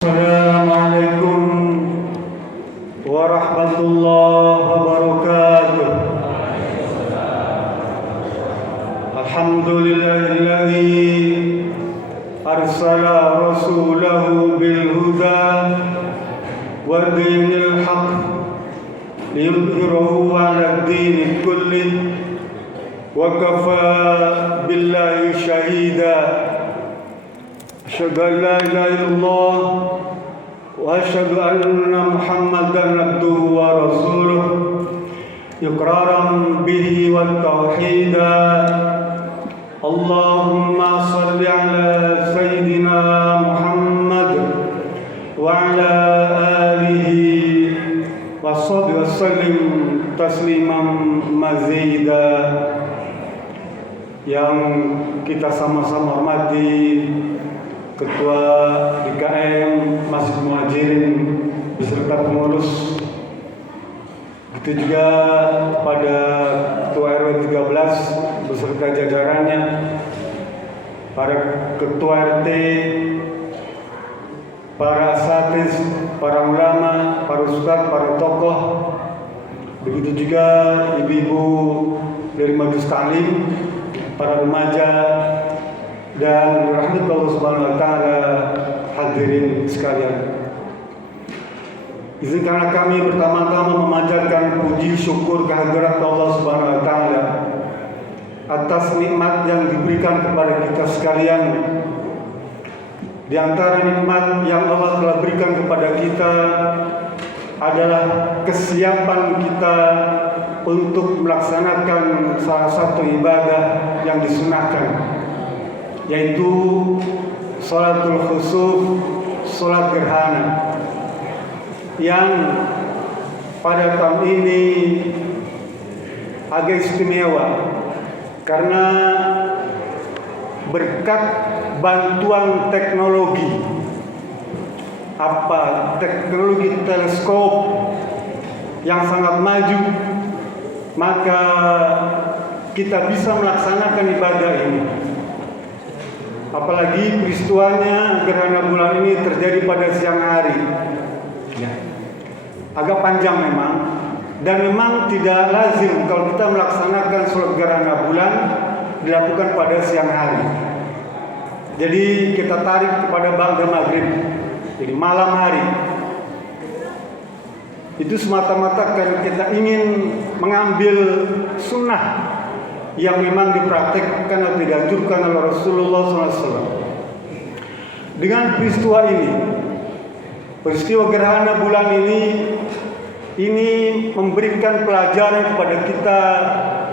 Assalamualaikum warahmatullahi wabarakatuh. Alhamdulillahilladzi arsala rasulahu bil huda wa dinil haqq liyudhhirahu 'ala ad-dini kullih wa kafaa billahi shahida. Asyhadu an la ilaha illallah wa asyhadu anna Muhammadan abduhu wa rasuluh iqraran bihi wa tauhida. Allahumma salli ala sayyidina Muhammad wa ala alihi wa sahbihi wa sallim tasliman mazida. Yang kita sama-sama hormati Ketua DKM Masjid Muhajirin beserta pengurus, begitu juga pada Ketua RW 13 beserta jajarannya, para Ketua RT, para asatiz, para ulama, para ustadz, para tokoh, begitu juga ibu-ibu dari majelis taklim, para remaja, dan rahmat Allah Subhanahu wa taala, hadirin sekalian. Izinkanlah kami pertama-tama memanjatkan puji syukur kehadirat Allah Subhanahu wa taala atas nikmat yang diberikan kepada kita sekalian. Di antara nikmat yang Allah telah berikan kepada kita adalah kesiapan kita untuk melaksanakan salah satu ibadah yang disunahkan, yaitu sholatul khusuf, sholat gerhana, yang pada tahun ini agak istimewa karena berkat bantuan teknologi, teknologi teleskop yang sangat maju, maka kita bisa melaksanakan ibadah ini. Apalagi peristiwanya gerhana bulan ini terjadi pada siang hari, agak panjang memang, dan memang tidak lazim kalau kita melaksanakan sholat gerhana bulan dilakukan pada siang hari. Jadi kita tarik kepada ba'da maghrib, jadi malam hari. Itu semata-mata karena kita ingin mengambil sunnah yang memang dipraktekkan atau dianjurkan oleh Rasulullah SAW. Dengan peristiwa ini, peristiwa gerhana bulan ini memberikan pelajaran kepada kita,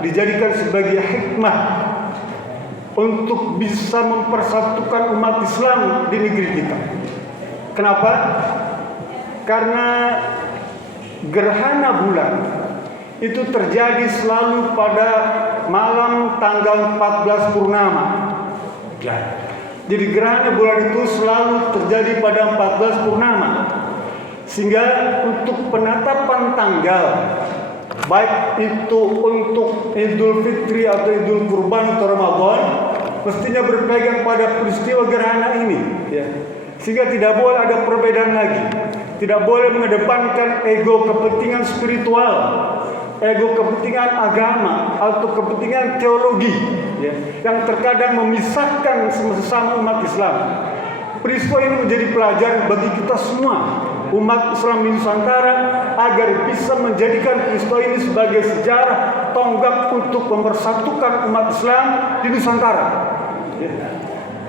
dijadikan sebagai hikmah untuk bisa mempersatukan umat Islam di negeri kita. Kenapa? Karena gerhana bulan itu terjadi selalu pada malam tanggal 14 purnama. Jadi gerhana bulan itu selalu terjadi pada 14 purnama. Sehingga untuk penetapan tanggal, baik itu untuk Idul Fitri atau Idul Kurban atau Ramadan, mestinya berpegang pada peristiwa gerhana ini, ya. Sehingga tidak boleh ada perbedaan lagi. Tidak boleh mengedepankan ego kepentingan spiritual, ego kepentingan agama atau kepentingan teologi, ya, yang terkadang memisahkan sesama umat Islam. Peristiwa ini menjadi pelajaran bagi kita semua, umat Islam di Nusantara, agar bisa menjadikan peristiwa ini sebagai sejarah tonggak untuk mempersatukan umat Islam di Nusantara, ya.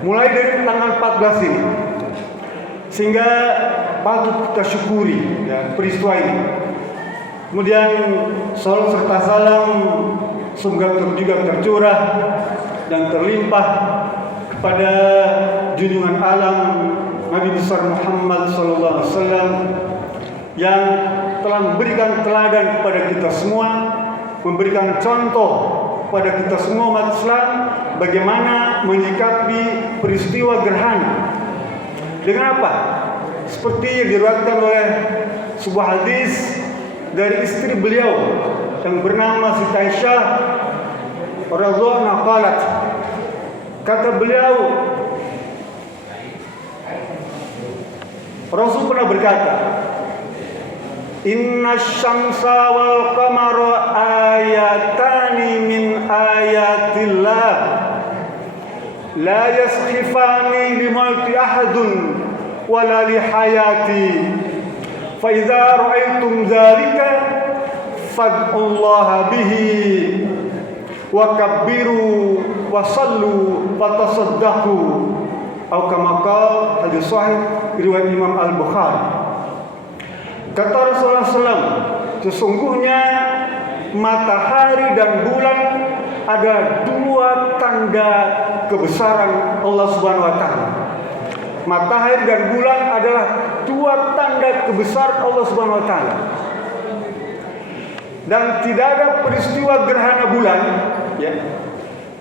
Mulai dari tanggal 14 ini, sehingga patut kita syukuri, ya, peristiwa ini. Kemudian salawat serta salam semoga juga tercurah dan terlimpah kepada junjungan alam Nabi besar Muhammad SAW yang telah memberikan teladan kepada kita semua, memberikan contoh kepada kita semua umat Islam bagaimana menyikapi peristiwa gerhana. Dengan apa? Seperti yang diriwayatkan oleh sebuah hadis dari istri beliau yang bernama Siti Aisyah radhiyallahu anha qalat, kata beliau, Rasul pernah berkata, Inna syamsa wal qamara ayatani min ayatillah la yaskhifani limauti ahadun wala lihayati fa idza ra'aytum dzalika fad'ullaha bihi wa kabbiru wa sallu wa tasaddaqu atau kama qala hadis sahih riwayat Imam Al-Bukhari. Kata Rasulullah SAW, sesungguhnya matahari dan bulan ada dua tanda kebesaran Allah Subhanahu wa taala. Matahari dan bulan adalah dua tanda kebesaran Allah Subhanahu wa taala. Dan tidak ada peristiwa gerhana bulan, ya,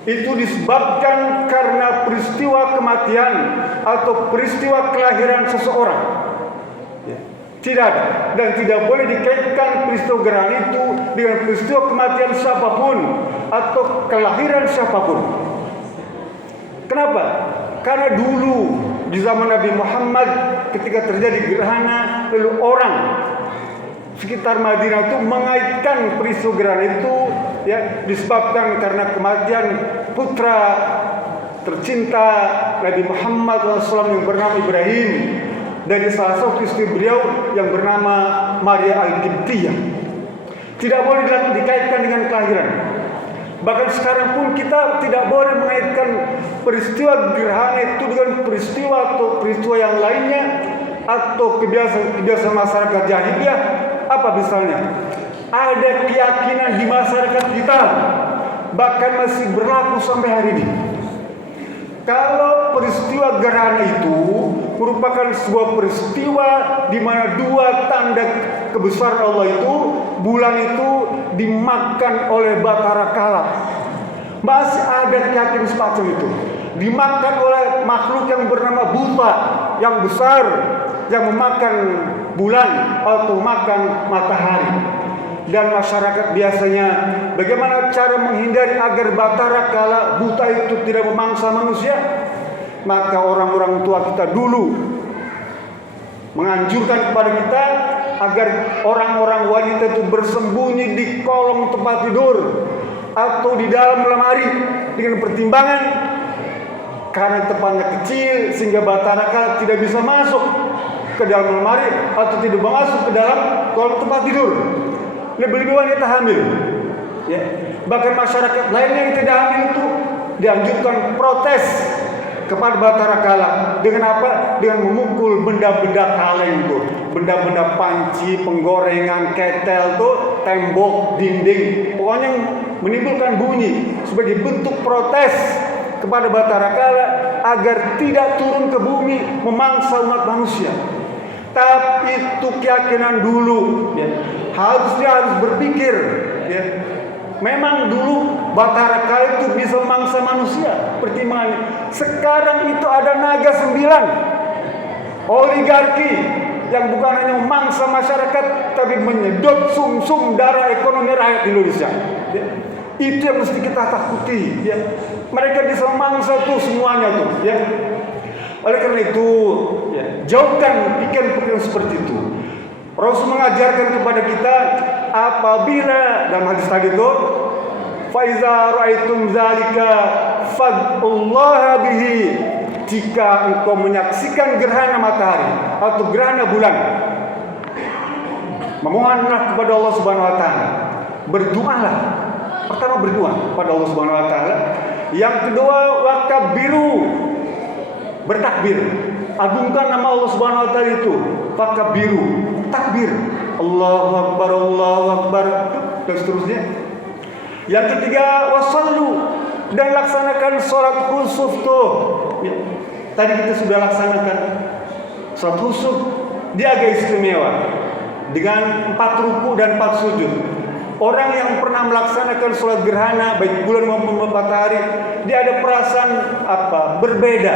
itu disebabkan karena peristiwa kematian atau peristiwa kelahiran seseorang. Tidak ada, dan tidak boleh dikaitkan peristiwa gerhana itu dengan peristiwa kematian siapapun atau kelahiran siapapun. Kenapa? Karena dulu di zaman Nabi Muhammad ketika terjadi gerhana, lalu orang sekitar Madinah itu mengaitkan peristiwa gerhana itu, ya, disebabkan karena kematian putra tercinta Nabi Muhammad SAW yang bernama Ibrahim dari salah satu istri beliau yang bernama Maria Al-Qibtiyah. Tidak boleh dikaitkan dengan kelahiran. Bahkan sekarang pun kita tidak boleh mengaitkan peristiwa gerhana itu dengan peristiwa atau peristiwa yang lainnya atau kebiasaan masyarakat jahiliyah. Apa misalnya? Ada keyakinan di masyarakat kita bahkan masih berlaku sampai hari ini. Kalau peristiwa gerhana itu merupakan sebuah peristiwa di mana dua tanda kebesaran Allah itu, bulan itu dimakan oleh Batara Kala. Masih ada keyakinan semacam itu. Dimakan oleh makhluk yang bernama Buta, yang besar, yang memakan bulan atau makan matahari. Dan masyarakat biasanya bagaimana cara menghindari agar Batara Kala Buta itu tidak memangsa manusia? Maka orang-orang tua kita dulu menganjurkan kepada kita agar orang-orang wanita itu bersembunyi di kolong tempat tidur atau di dalam lemari dengan pertimbangan karena tempatnya kecil sehingga Batara Kala tidak bisa masuk ke dalam lemari atau tidak masuk ke dalam kolong tempat tidur. Lebih-lebih wanita hamil, ya. Bahkan masyarakat lainnya yang tidak hamil itu dianjurkan protes kepada Batara Kala dengan apa? Dengan memukul benda-benda kaleng itu, benda-benda panci, penggorengan, ketel tuh, tembok, dinding, pokoknya menimbulkan bunyi sebagai bentuk protes kepada Batara Kala agar tidak turun ke bumi memangsa umat manusia. Tapi itu keyakinan dulu, ya. Harus berpikir, ya. Memang dulu Batara Kala itu bisa memangsa manusia. Pertimbangannya sekarang itu ada naga 9, oligarki yang bukan hanya memangsa masyarakat tapi menyedot sumsum darah ekonomi rakyat Indonesia, ya. Itu yang mesti kita takuti, ya. Mereka bisa memangsa tuh semuanya tuh, ya. Oleh karena itu, ya, jauhkan pikiran-pikiran seperti itu. Rasul mengajarkan kepada kita apabila dalam hadis tadi itu, fa iza ra'aitum dzalika fad'ullaha bihi, jika engkau menyaksikan gerhana matahari atau gerhana bulan, memohonlah kepada Allah Subhanahu wa taala. Berdoalah. Pertama berdoa kepada Allah Subhanahu wa taala. Yang kedua wakabiru, bertakbir, agungkan nama Allah Subhanahu wa taala itu, fakabiru, takbir, Allahu akbar, Allahu akbar, dan seterusnya. Yang ketiga wasallu, dan laksanakan sholat khusuf tuh, ya. Tadi kita sudah laksanakan sholat khusuf, dia agak istimewa dengan 4 ruku dan 4 sujud. Orang yang pernah melaksanakan sholat gerhana baik bulan maupun matahari, dia ada perasaan berbeda.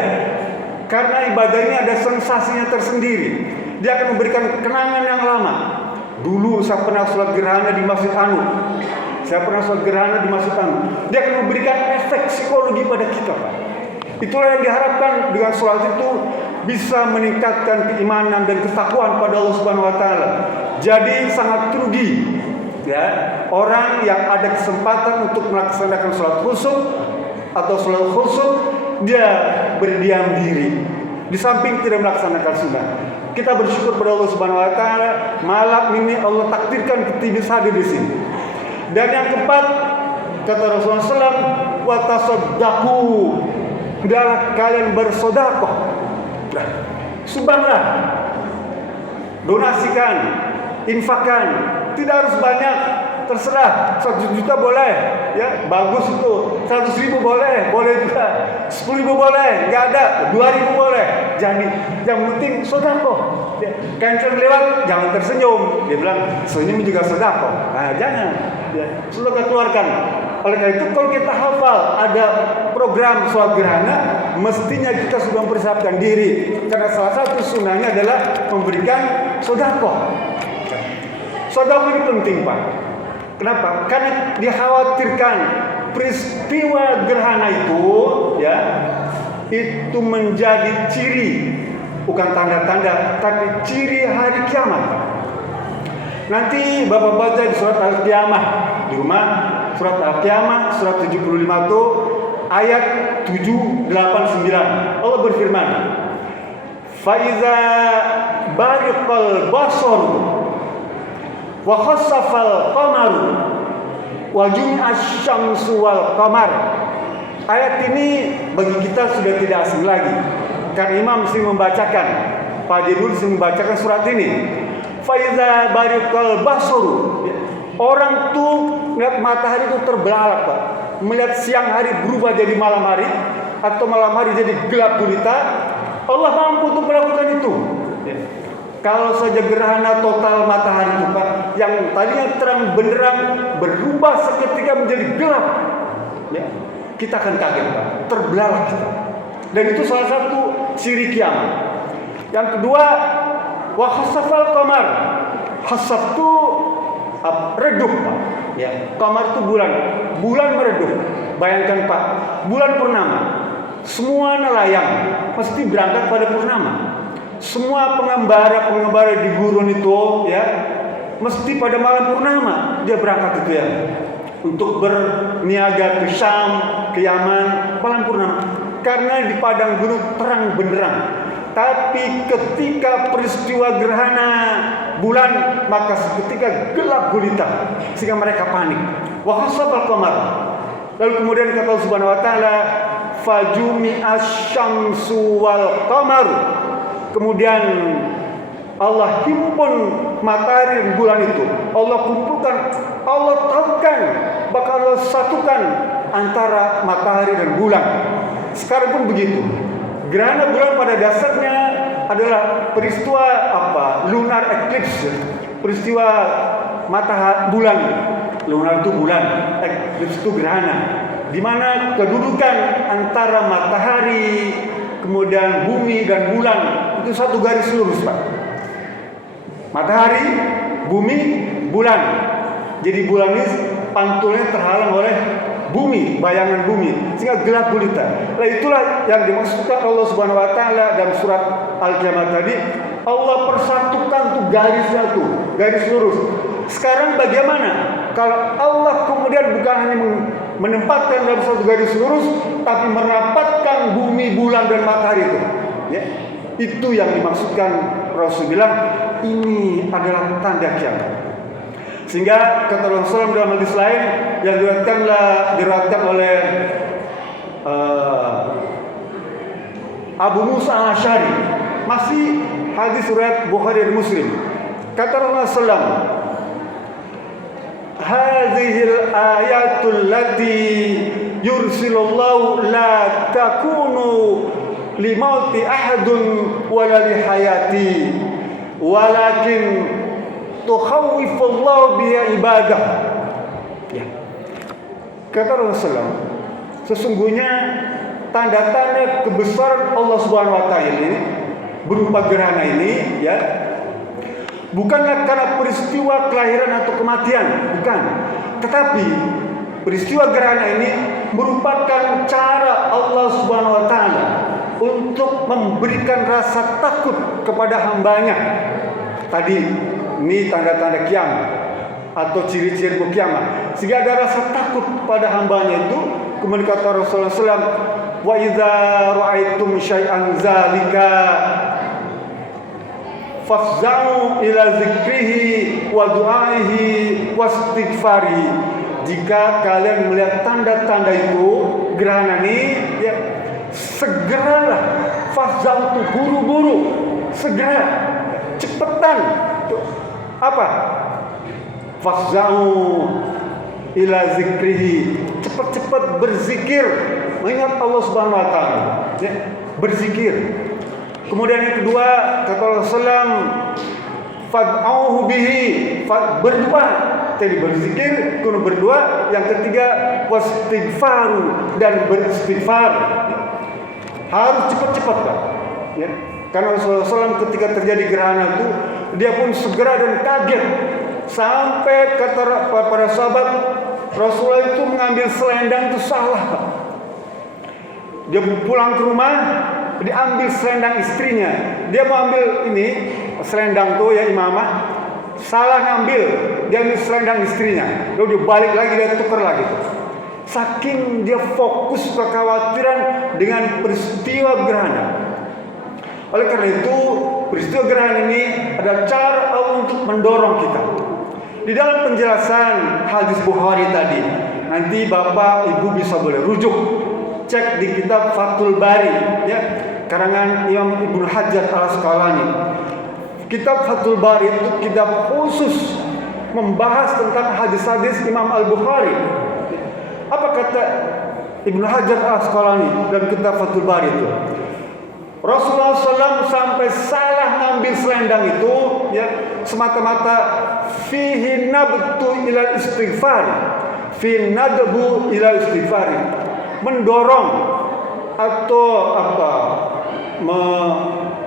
Karena ibadahnya ada sensasinya tersendiri. Dia akan memberikan kenangan yang lama. Dulu saya pernah sholat gerhana di Masjid Anu. Dia akan memberikan efek psikologi pada kita, Pak. Itulah yang diharapkan dengan sholat itu. bisa meningkatkan keimanan dan ketakwaan pada Allah Subhanahu wa taala. Jadi sangat rugi ya orang yang ada kesempatan untuk melaksanakan sholat khusyuk atau sholat khusyuk dia berdiam diri di samping tidak melaksanakan sunnah. Kita bersyukur pada Allah Subhanahu wa taala malam ini Allah takdirkan kita bisa hadir di sini. Dan yang keempat kata Rasulullah SAW, wa tasaddaqu, hendaklah kalian bersedekah. Nah, sumbanglah, donasikan, infakkan, tidak harus banyak, terserah. 1 juta boleh, ya bagus itu. 100.000 boleh, boleh juga. 10.000 boleh, nggak ada. 2.000 boleh. Jadi yang penting sedekah. Kancing lewat, jangan tersenyum. Dia bilang senyum juga sedekah. Nah, jangan. Sedekah keluarkan. Oleh karena itu kalau kita hafal ada program sholat gerhana, mestinya kita sudah mempersiapkan diri. Karena salah satu sunnahnya adalah memberikan sedekah. Sedekah ini penting, Pak. Kenapa? Karena dikhawatirkan peristiwa gerhana itu, ya, itu menjadi ciri, bukan tanda-tanda, tapi ciri hari kiamat. Nanti Bapak baca di surat Al-Qiyamah di rumah, surat Al-Qiyamah surat 75 itu ayat 7, 8, 9. Allah berfirman, "Fa iza bariqal basar wa khassafal qamaru wa jumi'asy syamsu wal qamar." Ayat ini bagi kita sudah tidak asing lagi. Karena Imam sering membacakan, Pak Jedul sering membacakan surat ini. Fa iza bariqal basar. Orang tuh melihat matahari itu terbelalak, Pak. Melihat siang hari berubah jadi malam hari atau malam hari jadi gelap gulita. Allah mampu untuk melakukan itu. Kalau saja gerhana total matahari itu, Pak, yang tadinya terang benderang berubah seketika menjadi gelap, ya, kita akan kaget, Pak, terbelalak kita. Dan itu salah satu ciri kiamat. Yang kedua, wa khasafal qamar. Khasaf itu redup, Pak. Ya, qamar itu bulan. Bulan meredup. Bayangkan, Pak, bulan purnama. Semua nelayan pasti berangkat pada purnama. Semua pengembara di gurun itu, ya, mesti pada malam purnama dia berangkat itu, ya, untuk berniaga ke Syam, ke Yaman, malam purnama. Karena di padang gurun terang benderang. Tapi ketika peristiwa gerhana bulan, maka seketika gelap gulita sehingga mereka panik. Wa khasafal qamar. Lalu kemudian kata Allah Subhanahu wa taala, fajumi'asy syamsu wal qamar. Kemudian Allah himpun matahari dan bulan itu. Allah kumpulkan, Allah tahukan, bakal Allah satukan antara matahari dan bulan. Sekarang pun begitu. Gerhana bulan pada dasarnya adalah peristiwa lunar eclipse, peristiwa matahari bulan. Lunar itu bulan, eclipse itu gerhana, di mana kedudukan antara matahari, kemudian bumi dan bulan itu satu garis lurus, Pak. Matahari, bumi, bulan. Jadi bulan ini pantulnya terhalang oleh bumi, bayangan bumi, sehingga gelap gulita. Nah, itulah yang dimaksudkan Allah Subhanahu wa taala dalam surat Al-Qiyamah tadi. Allah persatukan tuh garisnya tuh, garis lurus. Sekarang bagaimana kalau Allah kemudian bukan hanya menempatkan dalam satu garis lurus, tapi merapatkan bumi, bulan dan matahari itu, ya? Itu yang dimaksudkan. Rasul bilang ini adalah tanda kiamat. Sehingga kata Rasulullah dalam hadis lain yang diriwayatkan oleh Abu Musa al-Asy'ari, masih hadis riwayat Bukhari dan Muslim. Kata Rasulullah SAW, hadhil ayatul lati yursilullahu la takunu limauti ahadun wala lihayati walakin tukhawwifullahu biha ibadah. Ya. Kata Rasulullah, sesungguhnya tanda-tanda kebesaran Allah Subhanahu wa taala ini berupa gerhana ini, ya, bukanlah karena peristiwa kelahiran atau kematian, bukan. Tetapi peristiwa gerhana ini merupakan cara Allah Subhanahu wa taala untuk memberikan rasa takut kepada hambanya. Tadi ini tanda-tanda kiamat atau ciri-ciri kiamat, sehingga ada rasa takut pada hambanya itu. Kemudian kata Rasulullah SAW, wa idza ra'aitum syai'an zalika fafza'u ila zikrihi wa du'aihi wastighfari. Jika kalian melihat tanda-tanda itu, gerhana ini, ya, segeralah, fafza'u itu buru-buru, segera, cepetan. Apa? Fafza'u ila zikrihi, cepat-cepat berzikir, mengingat Allah Subhanahu wa taala, ya, berzikir. Kemudian yang kedua kata Rasulullah, fad'auhu bihi, berdoa. Tadi berzikir, kemudian berdoa. Yang ketiga wastighfaru, dan beristighfar. Harus cepat-cepat, Pak. Ya. Karena Rasulullah SAW ketika terjadi gerhana itu, dia pun segera dan kaget. Sampai kata para sahabat, Rasulullah itu mengambil selendang itu salah, Pak. Dia pulang ke rumah, diambil selendang istrinya. Dia mau ambil ini selendang tuh, ya, imamah, salah ngambil. Dia ambil selendang istrinya. Lalu dia balik lagi, dia tukar lagi tuh. Saking dia fokus kekhawatiran dengan peristiwa gerhana. Oleh karena itu, peristiwa gerhana ini ada cara untuk mendorong kita. Di dalam penjelasan hadis Bukhari tadi, nanti Bapak Ibu bisa boleh rujuk, cek di kitab Fathul Bari, ya, karangan Imam Ibnu Hajar Al-Asqalani. Kitab Fathul Bari itu kitab khusus membahas tentang hadis-hadis Imam Al-Bukhari. Apa kata Ibnu Hajar Al-Asqalani dalam kitab Fathul Bari itu? Rasulullah SAW sampai salah ngambil selendang itu, ya, semata-mata fihi nabtu ilal istighfar, fi nadbu ilal istighfar, mendorong atau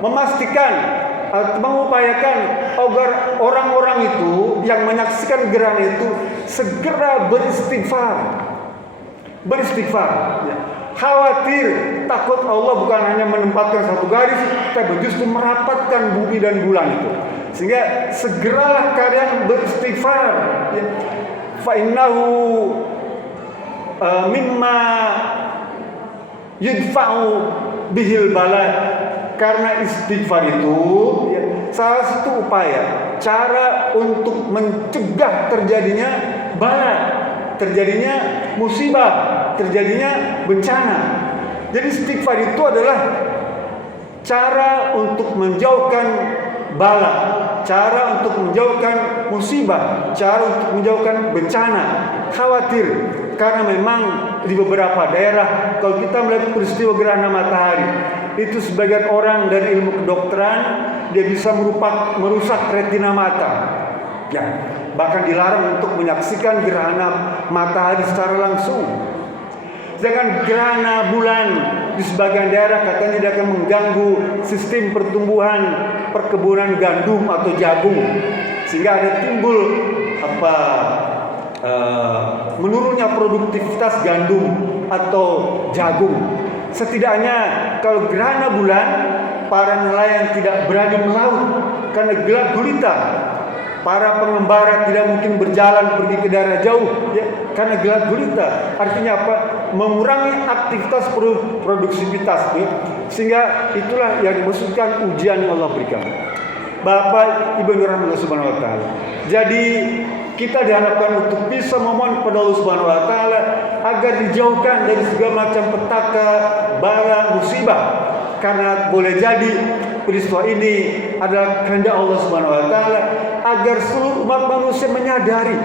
memastikan atau mengupayakan agar orang-orang itu yang menyaksikan gerhana itu segera beristighfar, ya. Khawatir, takut Allah bukan hanya menempatkan satu garis, tapi justru merapatkan bumi dan bulan itu. Sehingga segeralah kalian beristighfar, ya. Fa innahu mimma yudfa'u bihil bala. Karena istighfar itu, ya, salah satu upaya, cara untuk mencegah terjadinya bala, terjadinya musibah, terjadinya bencana. Jadi istighfar itu adalah cara untuk menjauhkan bala, cara untuk menjauhkan musibah, cara untuk menjauhkan bencana. Khawatir, karena memang di beberapa daerah kalau kita melihat peristiwa gerhana matahari, itu sebagian orang dari ilmu kedokteran dia bisa merusak retina mata, ya, bahkan dilarang untuk menyaksikan gerhana matahari secara langsung. Sedangkan gerhana bulan di sebagian daerah katanya tidak akan mengganggu sistem pertumbuhan perkebunan gandum atau jagung, sehingga ada timbul menurunnya produktivitas gandum atau jagung. Setidaknya kalau gerhana bulan, para nelayan tidak berani melaut karena gelap gulita. Para pengembara tidak mungkin berjalan pergi ke daerah jauh, ya, karena gelap gulita. Artinya apa? Mengurangi aktivitas produksivitas, ya. Sehingga itulah yang dimaksudkan ujian yang Allah berikan. Bapak Ibu Nurul Subhanahu wa taala. Jadi kita diharapkan untuk bisa memohon kepada Allah Subhanahu wa taala agar dijauhkan dari segala macam petaka, bala, musibah. Karena boleh jadi peristiwa ini adalah kehendak Allah Subhanahu wa taala agar seluruh umat manusia menyadari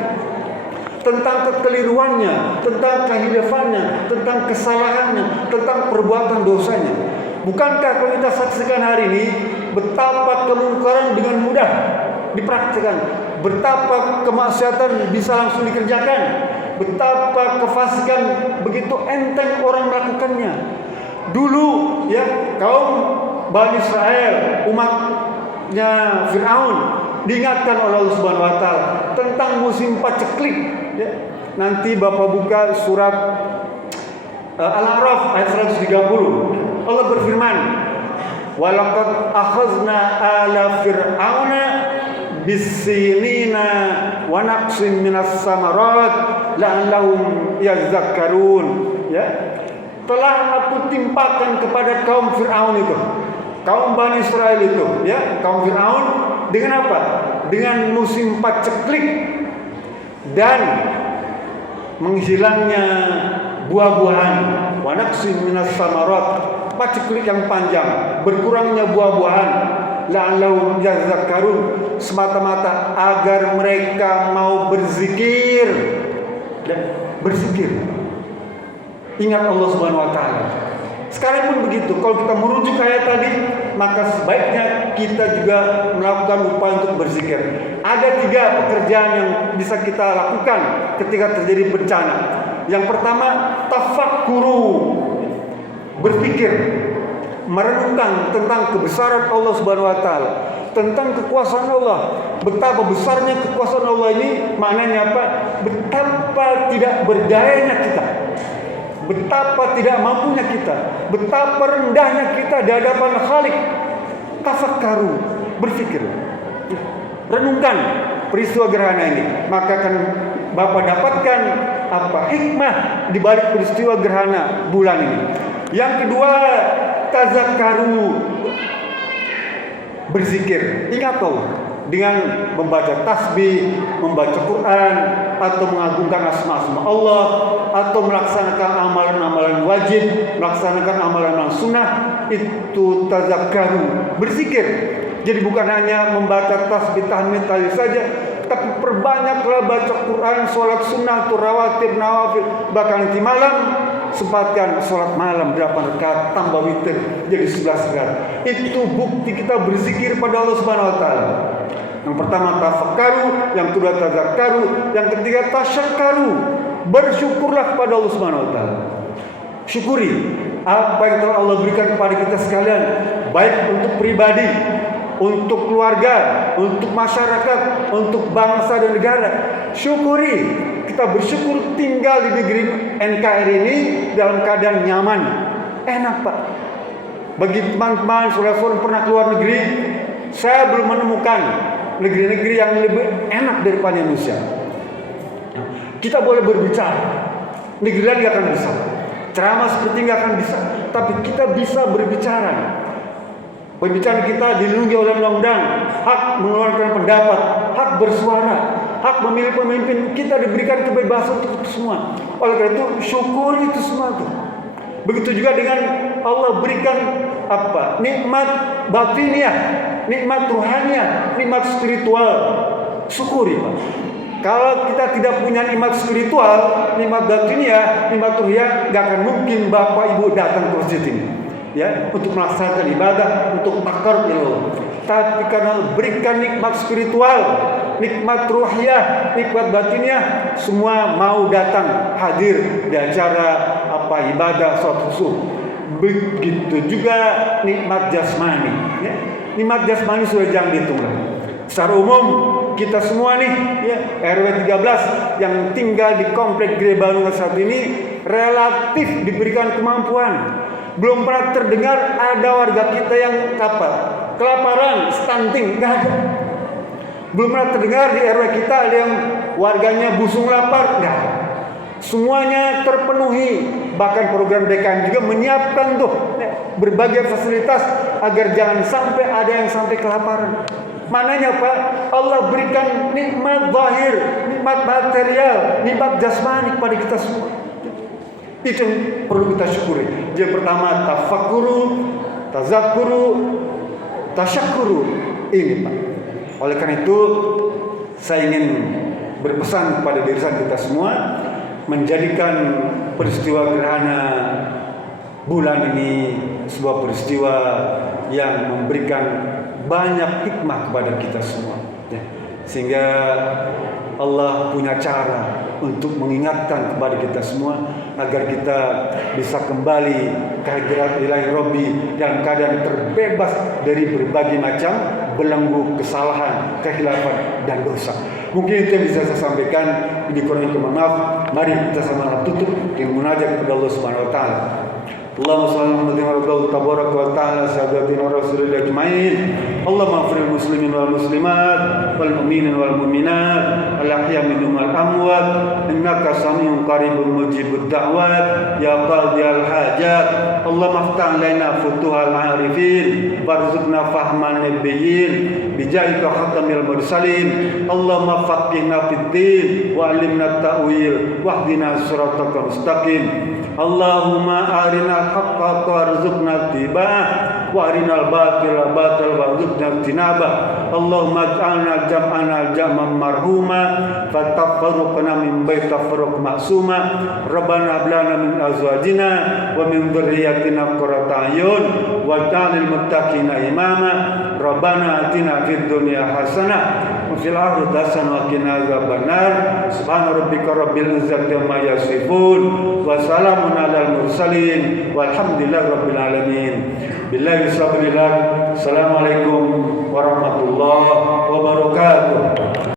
tentang kekeliruannya, tentang kehilafannya, tentang kesalahannya, tentang perbuatan dosanya. Bukankah kalau kita saksikan hari ini betapa kemungkaran dengan mudah dipraktikkan, betapa kemaksiatan bisa langsung dikerjakan, betapa kefasikan begitu enteng orang melakukannya. Dulu, ya, kaum Bani Israel, umatnya Fir'aun, diingatkan oleh Allah Subhanahu wa taala tentang musim paceklik, ya. Nanti Bapak buka surat Al-A'raf ayat 130. Allah berfirman, walaqad akhazna ala fir'auna bisinina wa naqsin minas samarat la'allahum yazakkarun. Ya, telah aku timpakan kepada kaum Fir'aun itu, kaum Bani Israel itu, ya, kaum Fir'aun dengan apa? Dengan musim paceklik dan menghilangnya buah-buahan, wa naqsin minas samarat, paceklik yang panjang, berkurangnya buah-buahan, la'allahum yazakkarun, semata-mata agar mereka mau berzikir dan berzikir. Ingat Allah Subhanahu wa taala. Sekarang pun begitu, kalau kita merujuk ayat tadi, maka sebaiknya kita juga melakukan upaya untuk berzikir. Ada 3 pekerjaan yang bisa kita lakukan ketika terjadi bencana. Yang pertama, tafakkuru, berpikir, merenungkan tentang kebesaran Allah Subhanahu wa taala, tentang kekuasaan Allah. Betapa besarnya kekuasaan Allah ini, maknanya apa? Betapa tidak berdayanya kita, betapa tidak mampunya kita, betapa rendahnya kita di hadapan Khalik. Tafakkaru, berpikir, renungkan peristiwa gerhana ini, maka akan Bapak dapatkan apa hikmah di balik peristiwa gerhana bulan ini. Yang kedua, tazakkaru, berzikir, ingat Allah dengan membaca tasbih, membaca Quran, atau mengagungkan asma-asma Allah, atau melaksanakan amalan-amalan wajib, melaksanakan amalan-amalan sunnah, itu tazakkaru, berzikir. Jadi bukan hanya membaca tasbih tahmid tadi saja, tapi perbanyaklah baca Quran, sholat sunnah, rawatib, nawafil, bahkan nanti malam sempatkan sholat malam 8 rakaat tambah witir jadi 11 rakaat. Itu bukti kita berzikir pada Allah Subhanahu wa taala. Yang pertama tafakkaru, yang kedua tazakkaru, yang ketiga tasyakkaru, bersyukurlah kepada Allah Subhanahu wa taala. Syukuri apa yang telah Allah berikan kepada kita sekalian, baik untuk pribadi, untuk keluarga, untuk masyarakat, untuk bangsa dan negara. Syukuri, kita bersyukur tinggal di negeri NKRI ini dalam keadaan nyaman, enak Pak. Bagi teman-teman, saudara-saudara pernah keluar negeri, saya belum menemukan negeri-negeri yang lebih enak daripada Indonesia. Kita boleh berbicara, negeri lain gak akan bisa, ceramah seperti gak akan bisa, tapi kita bisa berbicara. Pembicaraan kita dilindungi oleh undang-undang, hak mengeluarkan pendapat, hak bersuara, hak memilih pemimpin, kita diberikan kebebasan untuk itu semua. Oleh karena itu syukuri itu semua tuh. Begitu juga dengan Allah berikan apa? Nikmat batiniah, nikmat ruhaniah, nikmat spiritual. Syukuri Pak. Kalau kita tidak punya nikmat spiritual, nikmat batiniah, nikmat ruhaniah, gak akan mungkin Bapak Ibu datang ke masjid ini, ya, untuk melaksanakan ibadah, untuk takar ilmu. Tapi karena berikan nikmat spiritual, nikmat ruhiyah, nikmat batiniah, semua mau datang hadir di acara apa ibadah sholat khusyuk. Begitu juga nikmat jasmani, ya. Nikmat jasmani sudah jangan dihitung. Secara umum kita semua nih, ya, RW 13 yang tinggal di komplek Gede Bandung saat ini relatif diberikan kemampuan. Belum pernah terdengar ada warga kita yang kelaparan, stunting, nggak ada. Belum pernah terdengar di RW kita ada yang warganya busung lapar, nggak ada. Semuanya terpenuhi. Bahkan program DKM juga menyiapkan tuh berbagai fasilitas agar jangan sampai ada yang sampai kelaparan. Mananya Pak, Allah berikan nikmat zahir, nikmat material, nikmat jasmani kepada kita semua. Itu yang perlu kita syukuri. Yang pertama tafakkuru, tazakkuru, tasyakuru. Ini Pak. Oleh karena itu saya ingin berpesan kepada diri kita semua, menjadikan peristiwa gerhana bulan ini sebuah peristiwa yang memberikan banyak hikmah kepada kita semua, ya. Sehingga Allah punya cara untuk mengingatkan kepada kita semua agar kita bisa kembali ke hadirat Ilahi Rabbi dalam keadaan terbebas dari berbagai macam belenggu kesalahan, kehilafan dan dosa. Mungkin itu yang bisa saya sampaikan. Di kurang itu maaf. Mari kita sama-sama tutup dengan munajat kepada Allah Subhanahu wa taala. اللهم صل على محمد ربنا تبارك وتعالى سادتنا رسول الله أجمعين. اللهم اغفر للمسلمين والمسلمات والمؤمنين والمؤمنات الأحياء منهم والأموات إنك سميع قريب مجيب الدعوات يا قاضي الحاجات. اللهم افتح علينا فتوح العارفين وارزقنا فهم النبيين بجاهك ختم المرسلين. اللهم فقهنا في الدين وعلمنا التأويل واهدنا صراطك المستقيم. اللهم أرنا الحق حقا وارزقنا اتباعه وأرنا الباطل باطلا وارزقنا اجتنابه. اللهم اجعلنا جمعنا جمعا مرحوما فتفرقنا من بيت تفرق معصوما. ربنا هب لنا من أزواجنا ومن ذريتنا قرة أعين واجعل للمتقين إماما. ربنا آتنا في الدنيا حسنة وفي الآخرة حسنة وقنا عذاب النار. سبحان ربك رب العزة عما يصفون وسلام على المرسلين والحمد لله رب العالمين. بالله الصبر لك. السلام عليكم warahmatullahi wabarakatuh.